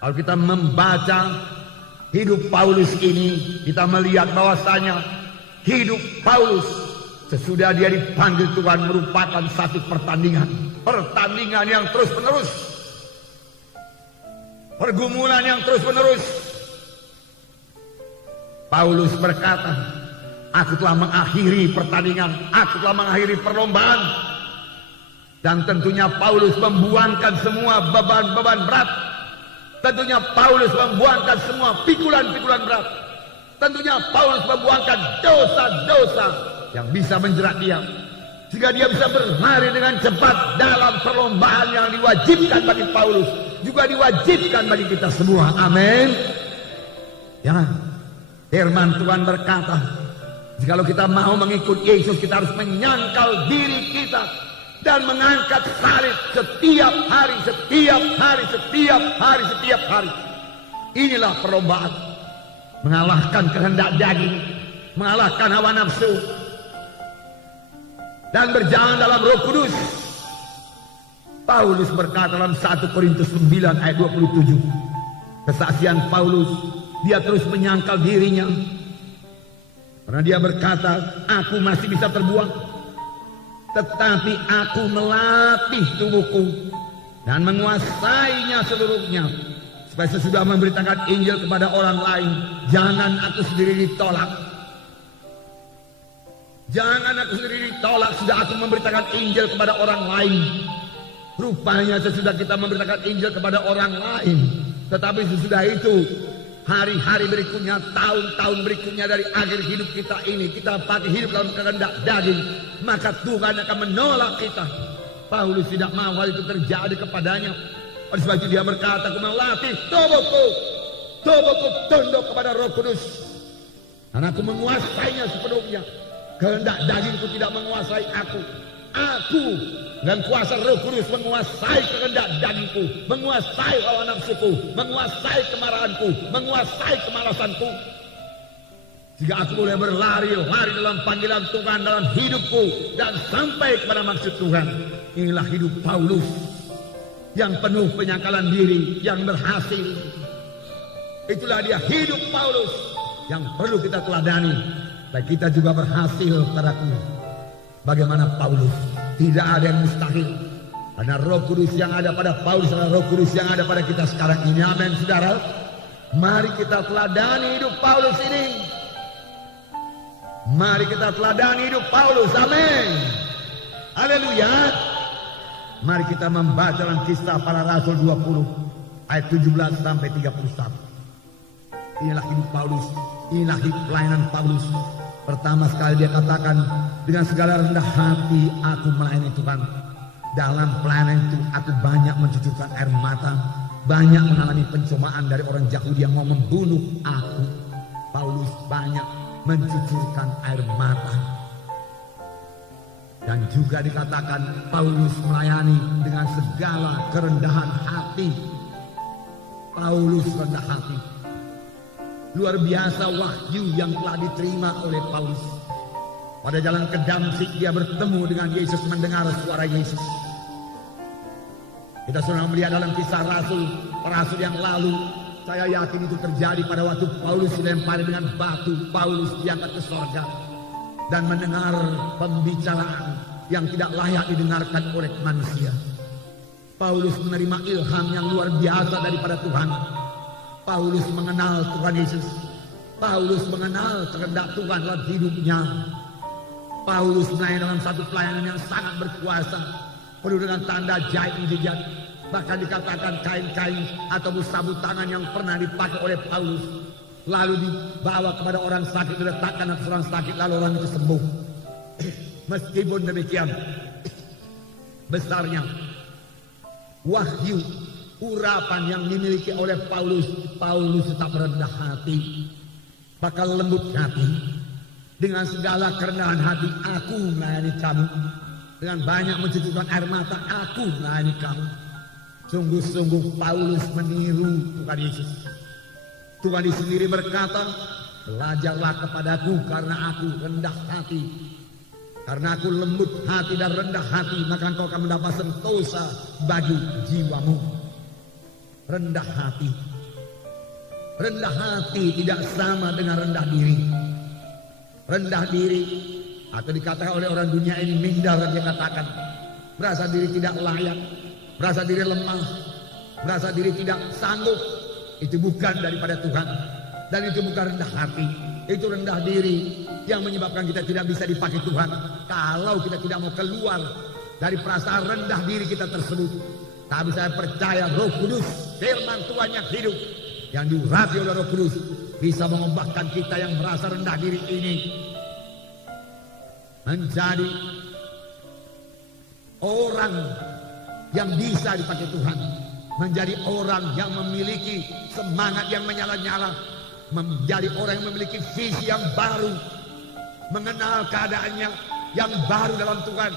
Kalau kita membaca hidup Paulus ini, kita melihat bahwasanya hidup Paulus sesudah dia dipanggil Tuhan merupakan satu pertandingan yang terus menerus, pergumulan yang terus menerus. Paulus berkata, aku telah mengakhiri pertandingan, aku telah mengakhiri perlombaan. Dan tentunya Paulus membuangkan semua beban-beban berat. Tentunya Paulus membuangkan semua pikulan-pikulan berat. Tentunya Paulus membuangkan dosa-dosa yang bisa menjerat dia, sehingga dia bisa berlari dengan cepat dalam perlombaan yang diwajibkan bagi Paulus, juga diwajibkan bagi kita semua. Amin. Ya, firman Tuhan berkata, jikalau kita mau mengikut Yesus, kita harus menyangkal diri kita dan mengangkat salib setiap hari. Inilah perlombaan, mengalahkan kehendak daging, mengalahkan hawa nafsu, dan berjalan dalam Roh Kudus. Paulus berkata dalam 1 Korintus 9 ayat 27, kesaksian Paulus, dia terus menyangkal dirinya, karena dia berkata, aku masih bisa terbuang, tetapi aku melatih tubuhku dan menguasainya seluruhnya, supaya sesudah memberitakan Injil kepada orang lain, jangan aku sendiri ditolak. Jangan aku sendiri ditolak, sudah aku memberitakan Injil kepada orang lain. Rupanya sesudah kita memberitakan Injil kepada orang lain, tetapi sesudah itu, hari-hari berikutnya, tahun-tahun berikutnya dari akhir hidup kita ini, kita pakai hidup dalam kehendak daging, maka Tuhan akan menolak kita. Paulus tidak mau hal itu terjadi kepadanya. Oleh sebab itu dia berkata, aku melatih tubuhku tunduk kepada Roh Kudus, dan aku menguasainya sepenuhnya. Kehendak dagingku tidak menguasai aku. Aku dan kuasa Roh Kudus menguasai kehendak dagingku, menguasai hawa nafsuku, menguasai kemarahanku, menguasai kemalasanku, jika aku boleh berlari dalam panggilan Tuhan dalam hidupku dan sampai kepada maksud Tuhan. Inilah hidup Paulus yang penuh penyangkalan diri, yang berhasil. Itulah dia hidup Paulus yang perlu kita teladani, supaya kita juga berhasil padaku. Bagaimana Paulus? Tidak ada yang mustahil, karena Roh Kudus yang ada pada Paulus adalah Roh Kudus yang ada pada kita sekarang ini. Amin, saudara. Mari kita teladani hidup Paulus ini. Mari kita teladani hidup Paulus. Amin. Haleluya. Mari kita membaca dalam Kisah Para Rasul 20 ayat 17 sampai 31. Inilah hidup Paulus, inilah hidup pelayanan Paulus. Pertama sekali dia katakan, dengan segala rendah hati aku melayani Tuhan. Dalam pelayanan itu aku banyak mencucurkan air mata, banyak mengalami pencobaan dari orang Yahudi yang mau membunuh aku. Paulus banyak mencucurkan air mata. Dan juga dikatakan Paulus melayani dengan segala kerendahan hati. Paulus rendah hati. Luar biasa wahyu yang telah diterima oleh Paulus. Pada jalan ke Damsyik dia bertemu dengan Yesus, mendengar suara Yesus. Kita sudah melihat dalam Kisah Rasul yang lalu. Saya yakin itu terjadi pada waktu Paulus dilempari dengan batu. Paulus diangkat ke surga dan mendengar pembicaraan yang tidak layak didengarkan oleh manusia. Paulus menerima ilham yang luar biasa daripada Tuhan. Paulus mengenal Tuhan Yesus. Paulus mengenal kehendak Tuhan dalam hidupnya. Paulus melayani dalam satu pelayanan yang sangat berkuasa, penuh dengan tanda jahit mujizat. Bahkan dikatakan kain-kain atau sabut tangan yang pernah dipakai oleh Paulus lalu dibawa kepada orang sakit, diletakkan atas orang sakit, lalu orang itu sembuh. Meskipun demikian besarnya wahyu urapan yang dimiliki oleh Paulus, Paulus tetap rendah hati, bakal lembut hati. Dengan segala kerendahan hati aku melayani kamu, dengan banyak mencucurkan air mata aku melayani kamu. Sungguh-sungguh Paulus meniru Tuhan Yesus. Tuhan Yesus sendiri berkata, belajarlah kepadaku karena aku rendah hati. Karena aku lembut hati dan rendah hati, maka engkau akan mendapat sentosa bagi jiwamu. Rendah hati. Rendah hati tidak sama dengan rendah diri. Rendah diri atau dikatakan oleh orang dunia ini minder, dia katakan merasa diri tidak layak, merasa diri lemah, merasa diri tidak sanggup. Itu bukan daripada Tuhan, dan itu bukan rendah hati. Itu rendah diri yang menyebabkan kita tidak bisa dipakai Tuhan. Kalau kita tidak mau keluar dari perasaan rendah diri kita tersebut. Tapi saya percaya Roh Kudus, firman Tuhan yang hidup, yang diurapi oleh Roh Kudus, bisa mengubahkan kita yang merasa rendah diri ini menjadi orang yang bisa dipakai Tuhan, menjadi orang yang memiliki semangat yang menyala-nyala, menjadi orang yang memiliki visi yang baru, mengenal keadaannya yang baru dalam Tuhan,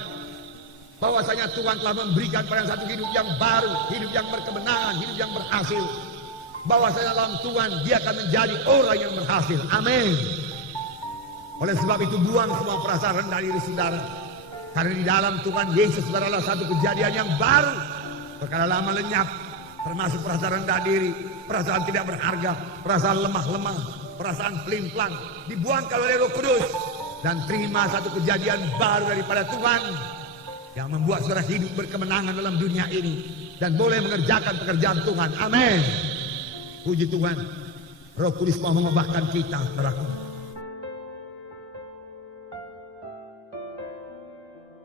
bahwasanya Tuhan telah memberikan pada satu hidup yang baru, hidup yang berkemenangan, hidup yang berhasil, bahwasanya dalam Tuhan dia akan menjadi orang yang berhasil. Amin. Oleh sebab itu buang semua perasaan rendah diri saudara, karena di dalam Tuhan Yesus adalah satu kejadian yang baru. Perkara lama lenyap, termasuk perasaan rendah diri, perasaan tidak berharga, perasaan lemah-lemah, perasaan pelin-pelan, dibuangkan oleh Roh Kudus dan terima satu kejadian baru daripada Tuhan yang membuat saudara hidup berkemenangan dalam dunia ini dan boleh mengerjakan pekerjaan Tuhan. Amin. Puji Tuhan. Roh Kudus mau mengubahkan kita, saudaraku.